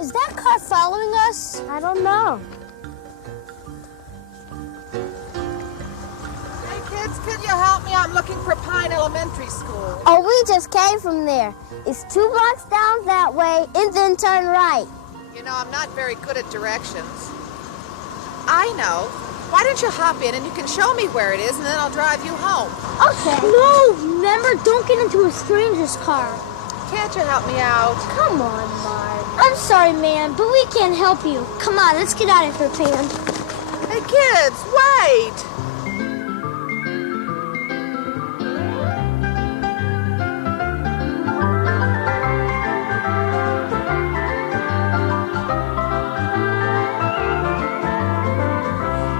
Is that car following us? I don't know. Hey, kids, can you help me? I'm looking for Pine Elementary School. Oh, we just came from there. It's 2 blocks down that way and then turn right. You know, I'm not very good at directions. I know. Why don't you hop in and you can show me where it is and then I'll drive you home. Okay. No, remember, don't get into a stranger's car. Can't you help me out? Come on, Mark. I'm sorry, man, but we can't help you. Come on, let's get out of here, Pam. Hey, kids, wait!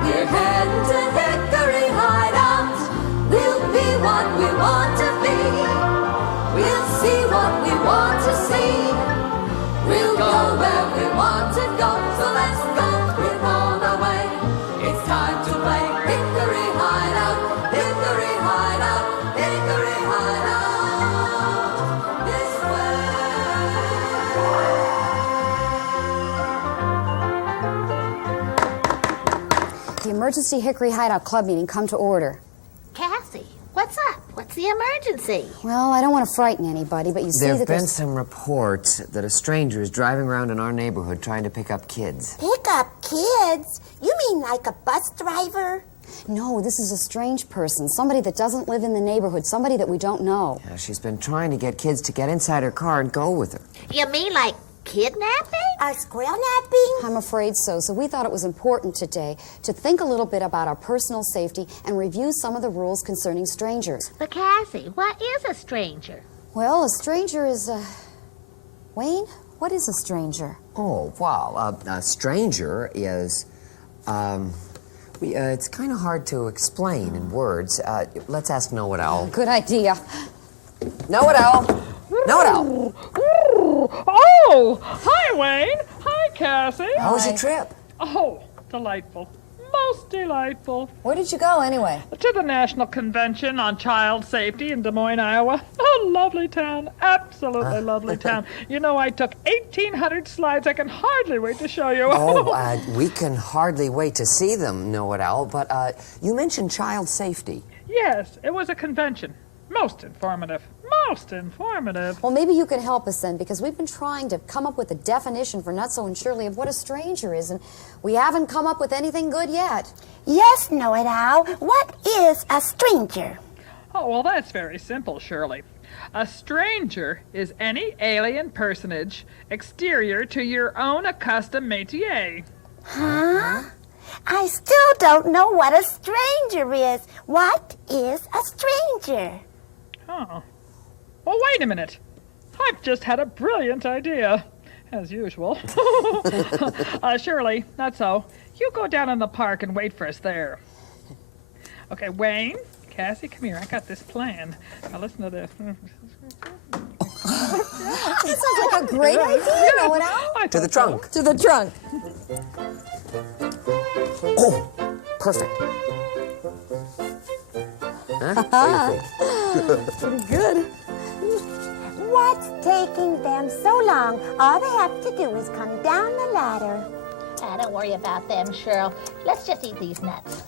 We're heading to Hickory Hideout. We'll be what we want to be. We'll see what we want to see. We'll go where we want to go. So let's go with all the way. It's time to play Hickory Hideout. Hickory Hideout. Hickory Hideout. This way. The Emergency Hickory Hideout Club meeting come to order. Cassie, what's up? What's the emergency? Well, I don't want to frighten anybody, but you see There that have been there's... some reports that a stranger is driving around in our neighborhood trying to pick up kids. Pick up kids? You mean like a bus driver? No, this is a strange person, somebody that doesn't live in the neighborhood, somebody that we don't know. Yeah, she's been trying to get kids to get inside her car and go with her. You mean like kidnapping? Squirrel napping? I'm afraid so. So we thought it was important today to think a little bit about our personal safety and review some of the rules concerning strangers. But Cassie, what is a stranger? Well, a stranger is, Wayne, what is a stranger? Oh, wow. A stranger is, it's kind of hard to explain in words. Let's ask Know-It-Owl. Good idea. Know-It-Owl! Know-It-Owl! Oh, hi, Wayne. Hi, Cassie. How was your trip? Oh, delightful. Most delightful. Where did you go, anyway? To the National Convention on Child Safety in Des Moines, Iowa. A lovely town. Absolutely lovely town. You know, I took 1,800 slides. I can hardly wait to show you. Oh, we can hardly wait to see them, Know-It-Owl. But you mentioned child safety. Yes, it was a convention. Most informative. Most informative. Well, maybe you can help us then, because we've been trying to come up with a definition for Nutso and Shirley of what a stranger is, and we haven't come up with anything good yet. Yes, Know-It-Owl. What is a stranger? Oh, well, that's very simple, Shirley. A stranger is any alien personage exterior to your own accustomed métier. Huh? I still don't know what a stranger is. What is a stranger? Oh. Well, wait a minute. I've just had a brilliant idea, as usual. Shirley, not so. You go down in the park and wait for us there. Okay, Wayne, Cassie, come here. I got this plan. Now listen to this. That sounds like a great idea, Know-It-Owl. To the trunk. To the trunk. Oh, perfect. Huh? What do you think? Pretty good. What's taking them so long? All they have to do is come down the ladder. Don't worry about them, Cheryl. Let's just eat these nuts.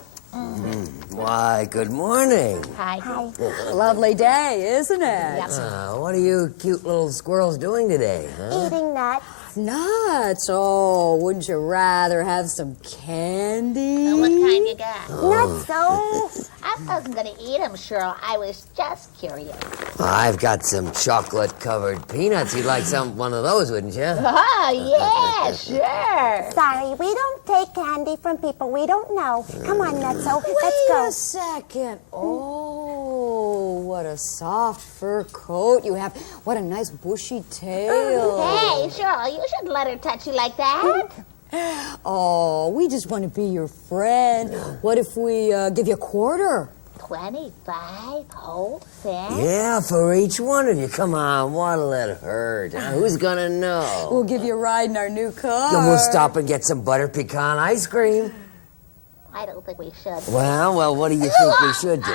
Why, good morning. Hi. Hi. Lovely day, isn't it? Yep. What are you cute little squirrels doing today, huh? Eating nuts. Nuts. Oh, wouldn't you rather have some candy? What kind you got? Nutso. I wasn't going to eat them, Cheryl. I was just curious. I've got some chocolate-covered peanuts. You'd like one of those, wouldn't you? Oh, yeah, sure. Sorry, we don't take candy from people we don't know. Come on, Nutso. Let's Wait go. a second. Oh, what a soft fur coat you have. What a nice bushy tail. Hey, Cheryl, you shouldn't let her touch you like that. Oh, we just want to be your friend. What if we give you a quarter? 25 whole cents? Yeah, for each one of you. Come on, what'll it hurt? Huh? Who's gonna know? We'll give you a ride in our new car. Then we'll stop and get some butter pecan ice cream. I don't think we should. Well, what do you think we should do?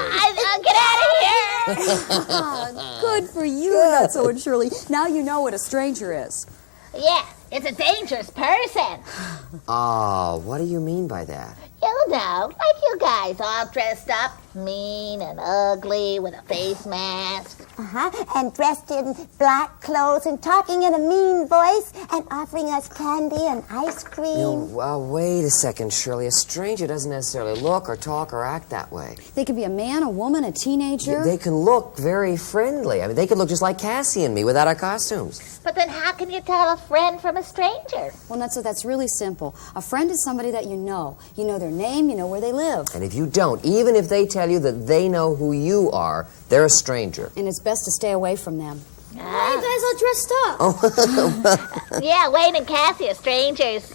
Get out of here! Good for you, Nutso and Shirley. Now you know what a stranger is. Yeah, It's a dangerous person. Oh, what do you mean by that? You know, like you guys, all dressed up, mean and ugly, with a face mask. And dressed in black clothes and talking in a mean voice and offering us candy and ice cream. Wait a second, Shirley. A stranger doesn't necessarily look or talk or act that way. They could be a man, a woman, a teenager. They can look very friendly. I mean, they could look just like Cassie and me without our costumes. But then how can you tell a friend from a stranger? Well, that's really simple. A friend is somebody that you know. You know their name, you know where they live. And if you don't, even if they tell you that they know who you are, they're a stranger. And it's best to stay away from them. Why are you guys all dressed up? Yeah, Wayne and Cassie are strangers.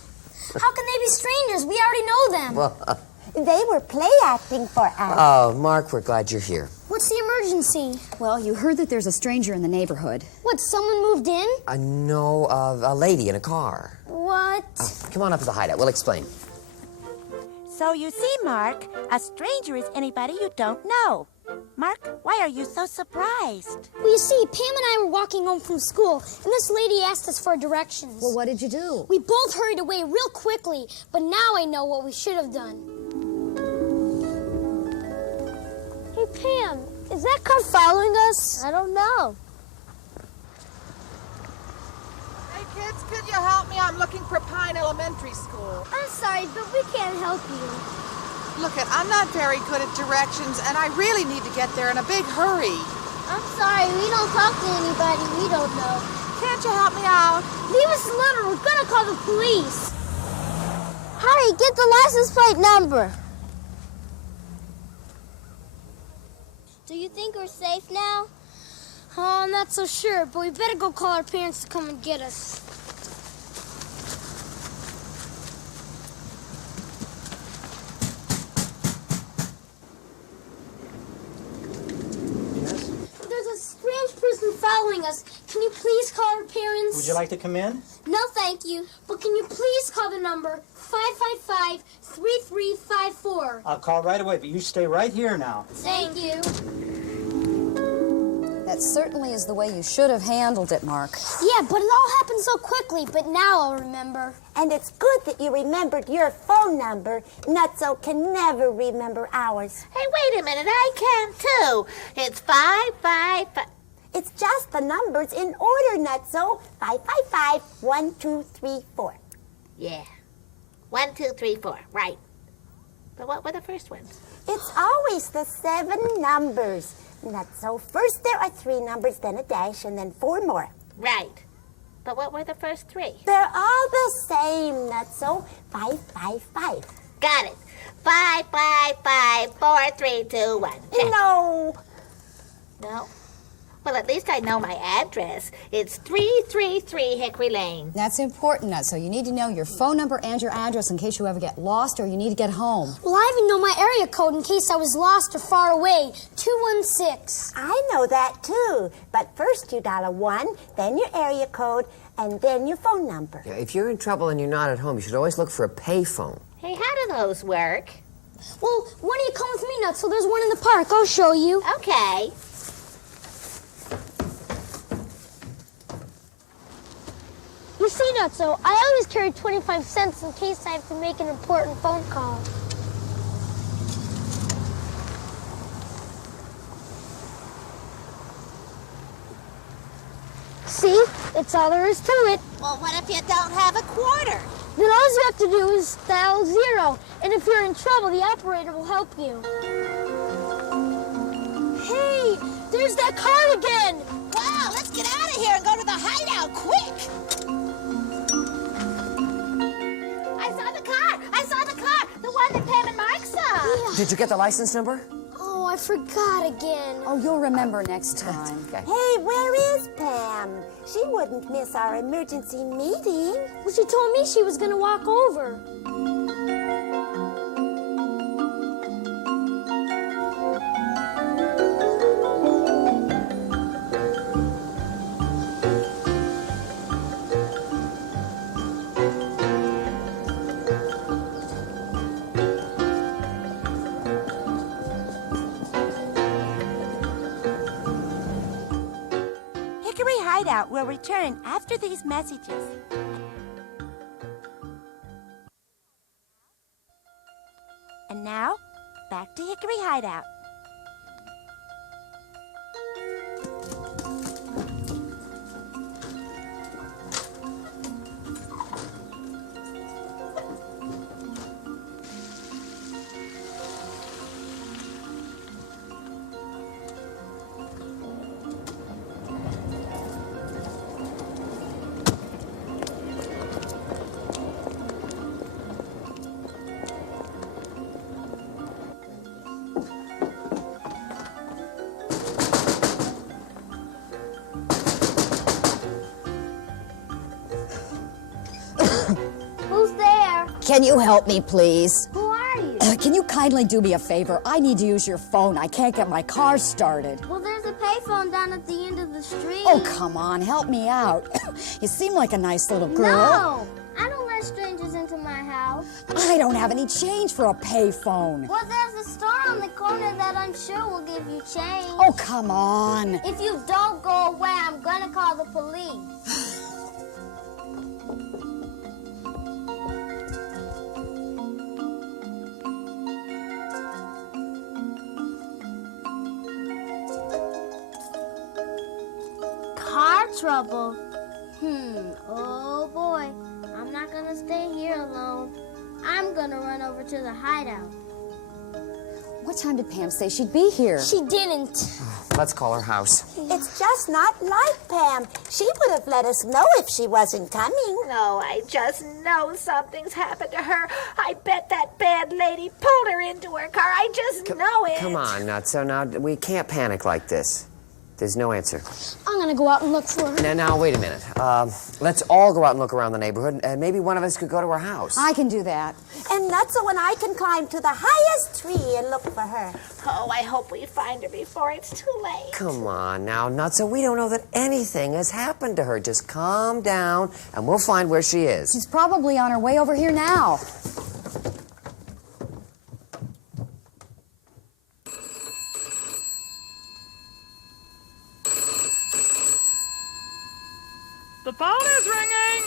How can they be strangers? We already know them. Well, They were play acting for us. oh, Mark, we're glad you're here. What's the emergency? Well, you heard that there's a stranger in the neighborhood. What, someone moved in? No, a lady in a car. What? Come on up to the hideout. We'll explain. So you see, Mark, a stranger is anybody you don't know. Mark, why are you so surprised? Well, you see, Pam and I were walking home from school, and this lady asked us for directions. Well, what did you do? We both hurried away real quickly, but now I know what we should have done. Hey, Pam, is that car following us? I don't know. Hey, kids, could you help me? I'm looking for Pine Elementary School. I'm sorry, but we can't help you. Look, I'm not very good at directions, and I really need to get there in a big hurry. I'm sorry, we don't talk to anybody we don't know. Can't you help me out? Leave us alone, we're gonna call the police. Hurry, get the license plate number. Do you think we're safe now? Oh, I'm not so sure, but we better go call our parents to come and get us. There's a strange person following us. Can you please call our parents? Would you like to come in? No, thank you. But can you please call the number 555-3354? I'll call right away, but you stay right here now. Thank you. That certainly is the way you should have handled it, Mark. Yeah, but it all happened so quickly, but now I'll remember. And it's good that you remembered your phone number. Nutso can never remember ours. Hey, wait a minute, I can too. It's 555. It's just the numbers in order, Nutso. 555-1234. Yeah. 1, 2, 3, 4. Right. But what were the first ones? It's always the 7 numbers. Nutso, first there are 3 numbers, then a dash, and then 4 more. Right. But what were the first 3? They're all the same, Nutso. 555. Got it. 555 4 3 2 1. No. No? Well, at least I know my address. It's 333 Hickory Lane. That's important, so you need to know your phone number and your address in case you ever get lost or you need to get home. Well, I even know my area code in case I was lost or far away. 216. I know that too. But first you dial a 1, then your area code, and then your phone number. Yeah, if you're in trouble and you're not at home, you should always look for a payphone. Hey, how do those work? Well, why don't you come with me, Nutso? There's one in the park. I'll show you. Okay. You see, Nutso, I always carry 25 cents in case I have to make an important phone call. See? It's all there is to it. Well, what if you don't have a quarter? Then all you have to do is dial 0. And if you're in trouble, the operator will help you. Hey, there's that car again. Wow, let's get out of here and go to the hideout quick. I saw the car. The one that Pam and Mark saw. Yeah. Did you get the license number? Oh, I forgot again. Oh, you'll remember next time. Okay. Hey, where is Pam? She wouldn't miss our emergency meeting. Well, she told me she was going to walk over. Hickory Hideout will return after these messages. hideout. Who's there? Can you help me, please? Who are you? Can you kindly do me a favor? I need to use your phone. I can't get my car started. Well, there's a payphone down at the end of the street. Oh, come on, help me out. You seem like a nice little girl. No! I don't let strangers into my house. I don't have any change for a payphone. Well, there's a store on the corner that I'm sure will give you change. Oh, come on. If you don't go away, I'm gonna call the police. Car trouble? Oh boy. I'm not gonna stay here alone. I'm gonna run over to the hideout. What time did Pam say she'd be here? She didn't. Let's call her house. It's just not like Pam. She would have let us know if she wasn't coming. No, I just know something's happened to her. I bet that bad lady pulled her into her car. I just know it. Come on, Nutso. Now, we can't panic like this. There's no answer. I'm gonna go out and look for her. Now, wait a minute. Let's all go out and look around the neighborhood, and maybe one of us could go to her house. I can do that. And Nutso and I can climb to the highest tree and look for her. Oh, I hope we find her before it's too late. Come on now, Nutso. We don't know that anything has happened to her. Just calm down, and we'll find where she is. She's probably on her way over here now. The phone is ringing!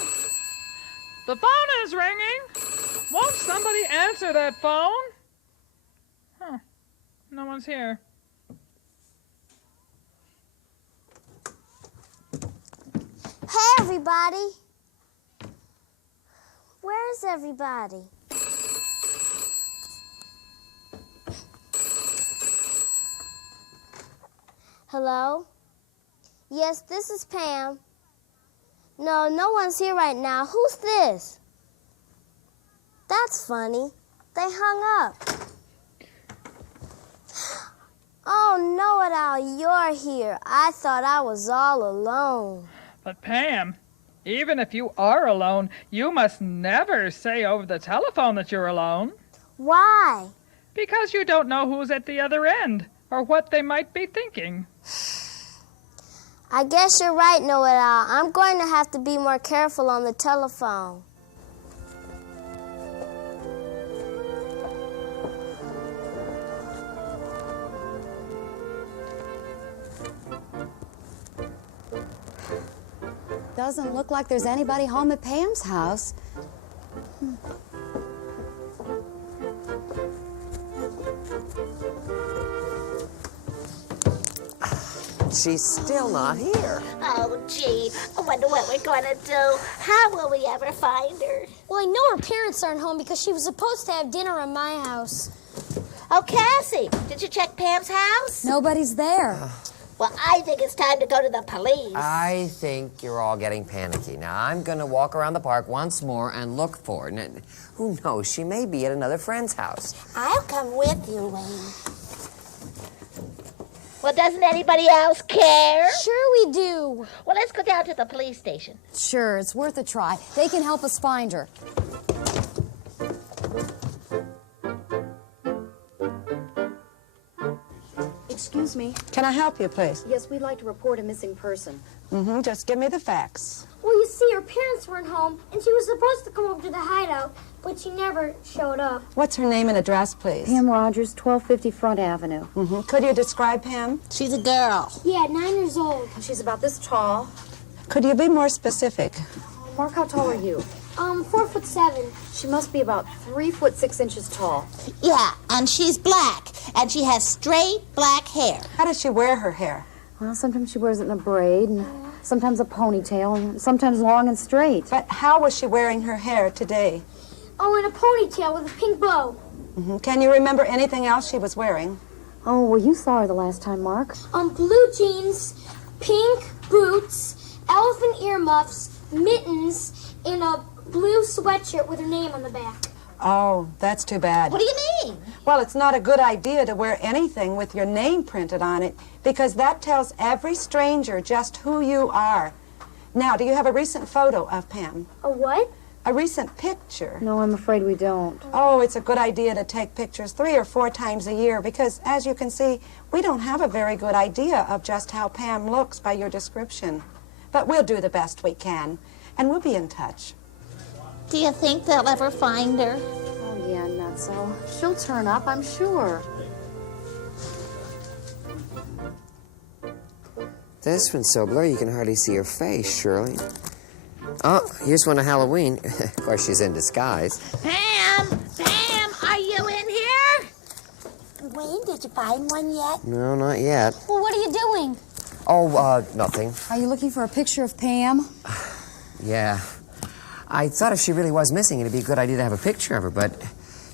The phone is ringing! Won't somebody answer that phone? Huh. No one's here. Hey, everybody. Where's everybody? Hello? Yes, this is Pam. No, no one's here right now. Who's this? That's funny. They hung up. Oh, know-it-all, you're here. I thought I was all alone. But Pam, even if you are alone, you must never say over the telephone that you're alone. Why? Because you don't know who's at the other end, or what they might be thinking. I guess you're right, know-it-all. I'm going to have to be more careful on the telephone. Doesn't look like there's anybody home at Pam's house. She's still not here. Oh, gee. I wonder what we're going to do. How will we ever find her? Well, I know her parents aren't home because she was supposed to have dinner at my house. Oh, Cassie, did you check Pam's house? Nobody's there. Well, I think it's time to go to the police. I think you're all getting panicky. Now, I'm going to walk around the park once more and look for her. Now, who knows? She may be at another friend's house. I'll come with you, Wayne. Well, doesn't anybody else care? Sure we do. Well, let's go down to the police station. Sure, it's worth a try. They can help us find her. Excuse me. Can I help you, please? Yes, we'd like to report a missing person. Just give me the facts. Well, you see, her parents weren't home, and she was supposed to come over to the hideout, but she never showed up. What's her name and address, please? Pam Rogers, 1250 Front Avenue. Could you describe Pam? She's a girl. Yeah, 9 years old. She's about this tall. Could you be more specific? Mark, how tall are you? 4'7". She must be about 3 foot 6 inches tall. Yeah, and she's black, and she has straight black hair. How does she wear her hair? Well, sometimes she wears it in a braid, and sometimes a ponytail, and sometimes long and straight. But how was she wearing her hair today? Oh, in a ponytail with a pink bow. Can you remember anything else she was wearing? Oh, well, you saw her the last time, Mark. Blue jeans, pink boots, elephant earmuffs, mittens, and a blue sweatshirt with her name on the back. Oh, that's too bad. What do you mean? Well, it's not a good idea to wear anything with your name printed on it, because that tells every stranger just who you are. Now, do you have a recent photo of Pam? A what? A recent picture? No, I'm afraid we don't. Oh, it's a good idea to take pictures 3 or 4 times a year, because, as you can see, we don't have a very good idea of just how Pam looks by your description. But we'll do the best we can, and we'll be in touch. Do you think they'll ever find her? Oh, yeah, Nutso. She'll turn up, I'm sure. This one's so blurry you can hardly see her face, Shirley. Oh, here's one of Halloween. Of course, she's in disguise. Pam! Pam, are you in here? Wayne, did you find one yet? No, not yet. Well, what are you doing? Oh, nothing. Are you looking for a picture of Pam? Yeah. I thought if she really was missing, it'd be a good idea to have a picture of her, but,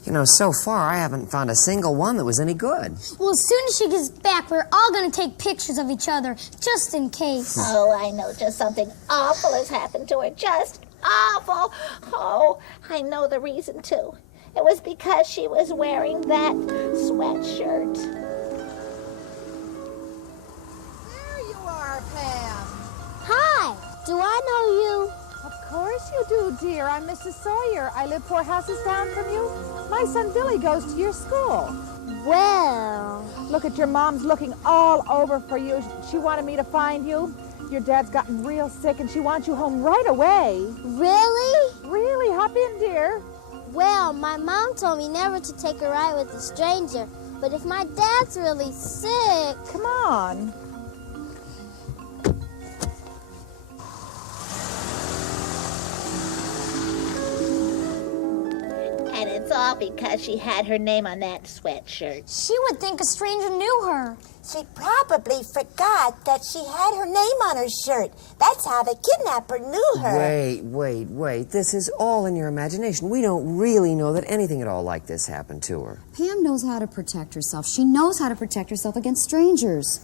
you know, so far I haven't found a single one that was any good. Well, as soon as she gets back, we're all going to take pictures of each other, just in case. Oh, I know just something awful has happened to her. Just awful. Oh, I know the reason, too. It was because she was wearing that sweatshirt. There you are, Pam. Hi, do I know you? Of course you do, dear. I'm Mrs. Sawyer. I live 4 houses down from you. My son Billy goes to your school. Well... Look at your mom's looking all over for you. She wanted me to find you. Your dad's gotten real sick and she wants you home right away. Really? Really? Hop in, dear. Well, my mom told me never to take a ride with a stranger. But if my dad's really sick... Come on. And it's all because she had her name on that sweatshirt. She would think a stranger knew her. She probably forgot that she had her name on her shirt. That's how the kidnapper knew her. Wait. This is all in your imagination. We don't really know that anything at all like this happened to her. Pam knows how to protect herself. She knows how to protect herself against strangers.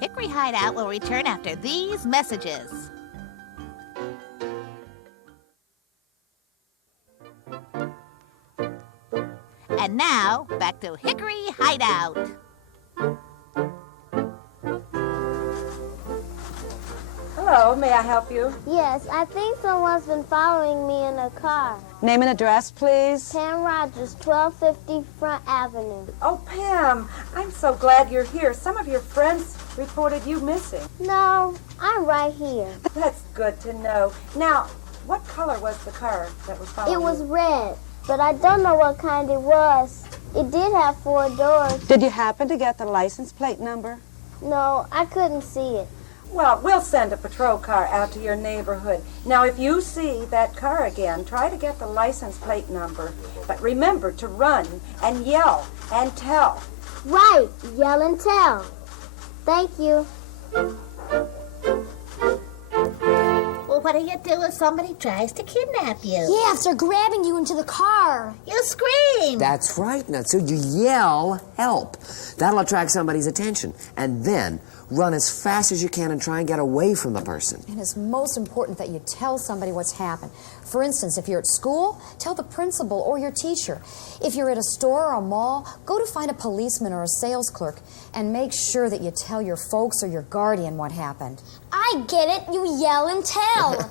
Hickory Hideout will return after these messages. And now, back to Hickory Hideout. Hello, may I help you? Yes, I think someone's been following me in a car. Name and address, please. Pam Rogers, 1250 Front Avenue. Oh, Pam, I'm so glad you're here. Some of your friends reported you missing. No, I'm right here. That's good to know. Now, what color was the car that was following It was you? red, but I don't know what kind it was. It did have 4 doors. Did you happen to get the license plate number? No, I couldn't see it. Well, we'll send a patrol car out to your neighborhood. Now, if you see that car again, try to get the license plate number. But remember to run and yell and tell. Right, yell and tell. Thank you. Well, what do you do if somebody tries to kidnap you? Yeah, if they're grabbing you into the car. You scream. That's right, Nutsu. You yell, help. That'll attract somebody's attention. And then run as fast as you can and try and get away from the person. And it's most important that you tell somebody what's happened. For instance, if you're at school, tell the principal or your teacher. If you're at a store or a mall, go to find a policeman or a sales clerk and make sure that you tell your folks or your guardian what happened. I get it. You yell and tell.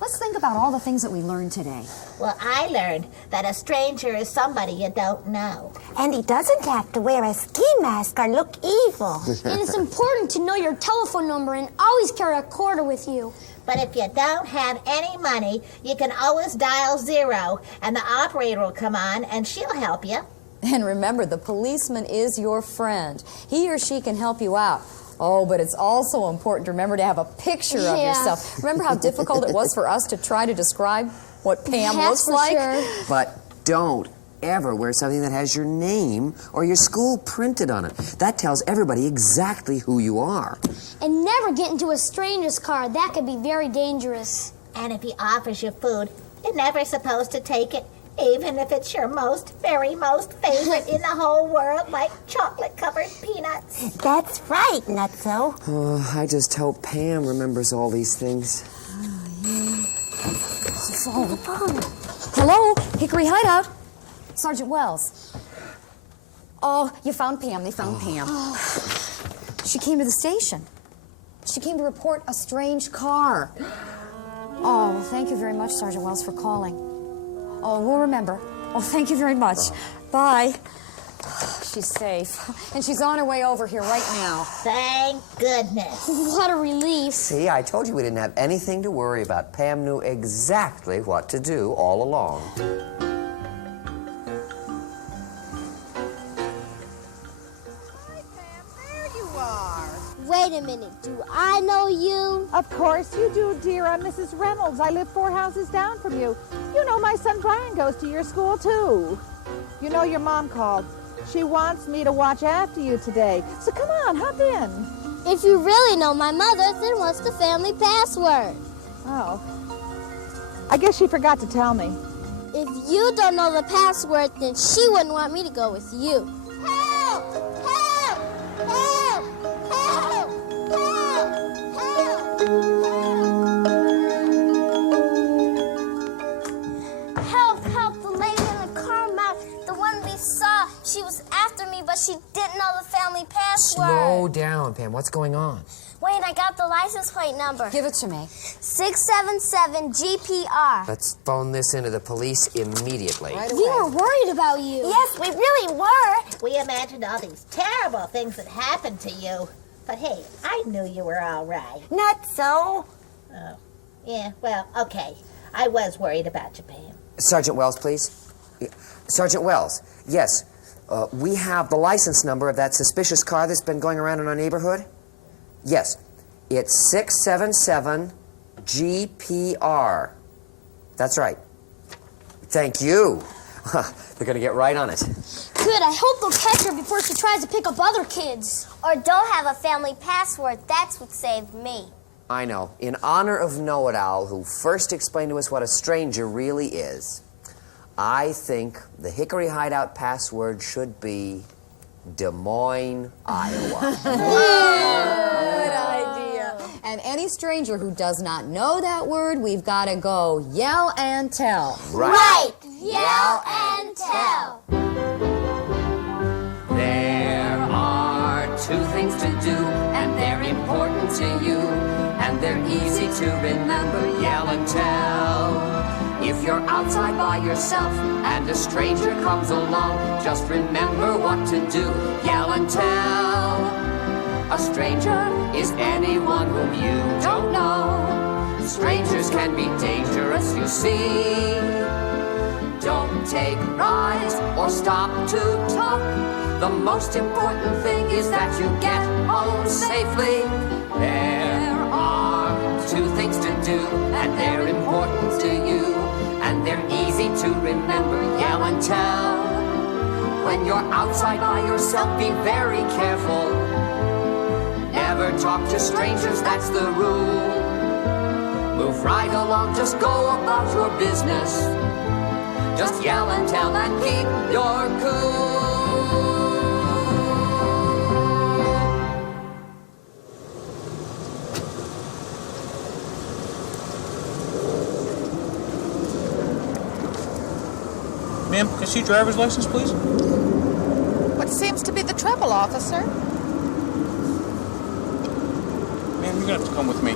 Let's think about all the things that we learned today. Well, I learned that a stranger is somebody you don't know. And he doesn't have to wear a ski mask or look evil. And it's important to know your telephone number and always carry a quarter with you. But if you don't have any money, you can always dial 0, and the operator will come on, and she'll help you. And remember, the policeman is your friend. He or she can help you out. Oh, but it's also important to remember to have a picture of yourself. Remember how difficult it was for us to try to describe what Pam looks like? Sure. But don't ever wear something that has your name or your school printed on it. That tells everybody exactly who you are. And never get into a stranger's car. That could be very dangerous. And if he offers you food, you're never supposed to take it, even if it's your very most favorite in the whole world, like chocolate-covered peanuts. That's right, Nutso. Oh, I just hope Pam remembers all these things. Hello, Hickory Hideout. Sergeant Wells. Oh, you found Pam. They found Pam. She came to the station. She came to report a strange car. Oh, well, thank you very much, Sergeant Wells, for calling. Oh, we'll remember. Oh, thank you very much. Bye. She's safe. And she's on her way over here right now. Thank goodness. What a relief. See, I told you we didn't have anything to worry about. Pam knew exactly what to do all along. Wait a minute, do I know you? Of course you do, dear. I'm Mrs. Reynolds. I live 4 houses down from you. You know my son Brian goes to your school, too. You know your mom called. She wants me to watch after you today. So come on, hop in. If you really know my mother, then what's the family password? Oh. I guess she forgot to tell me. If you don't know the password, then she wouldn't want me to go with you. Help! Help! Help! Help! Help! Help! Help! The lady in the car map, the one we saw, she was after me, but she didn't know the family password. Slow down, Pam. What's going on? Wait, I got the license plate number. Give it to me. 677 GPR. Let's phone this into the police immediately. We were worried about you. Yes, we really were. We imagined all these terrible things that happened to you. But hey, I knew you were all right. Not so. Oh, yeah, well, okay. I was worried about you, Pam. Sergeant Wells, please. Sergeant Wells, yes. We have the license number of that suspicious car that's been going around in our neighborhood. Yes, it's 677 GPR. That's right. Thank you. They're going to get right on it. Good, I hope they'll catch her before she tries to pick up other kids. Or don't have a family password. That's what saved me. I know. In honor of Know-It-Owl, who first explained to us what a stranger really is, I think the Hickory Hideout password should be Des Moines, Iowa. Good idea. And any stranger who does not know that word, we've got to go yell and tell. Right! Yell and tell! There are 2 things to do, and they're important to you, and they're easy to remember. Yell and tell. If you're outside by yourself and a stranger comes along, just remember what to do. Yell and tell. A stranger is anyone whom you don't know. Strangers can be dangerous, you see. Don't take rides or stop to talk. The most important thing is that you get home safely. There are 2 things to do, and they're important to you, and they're easy to remember. Yell and tell. When you're outside by yourself, be very careful. Never talk to strangers, that's the rule. Move right along, just go about your business. Just yell and tell and keep your cool. Ma'am, can I see your driver's license, please? What seems to be the trouble, officer? Ma'am, you're gonna have to come with me.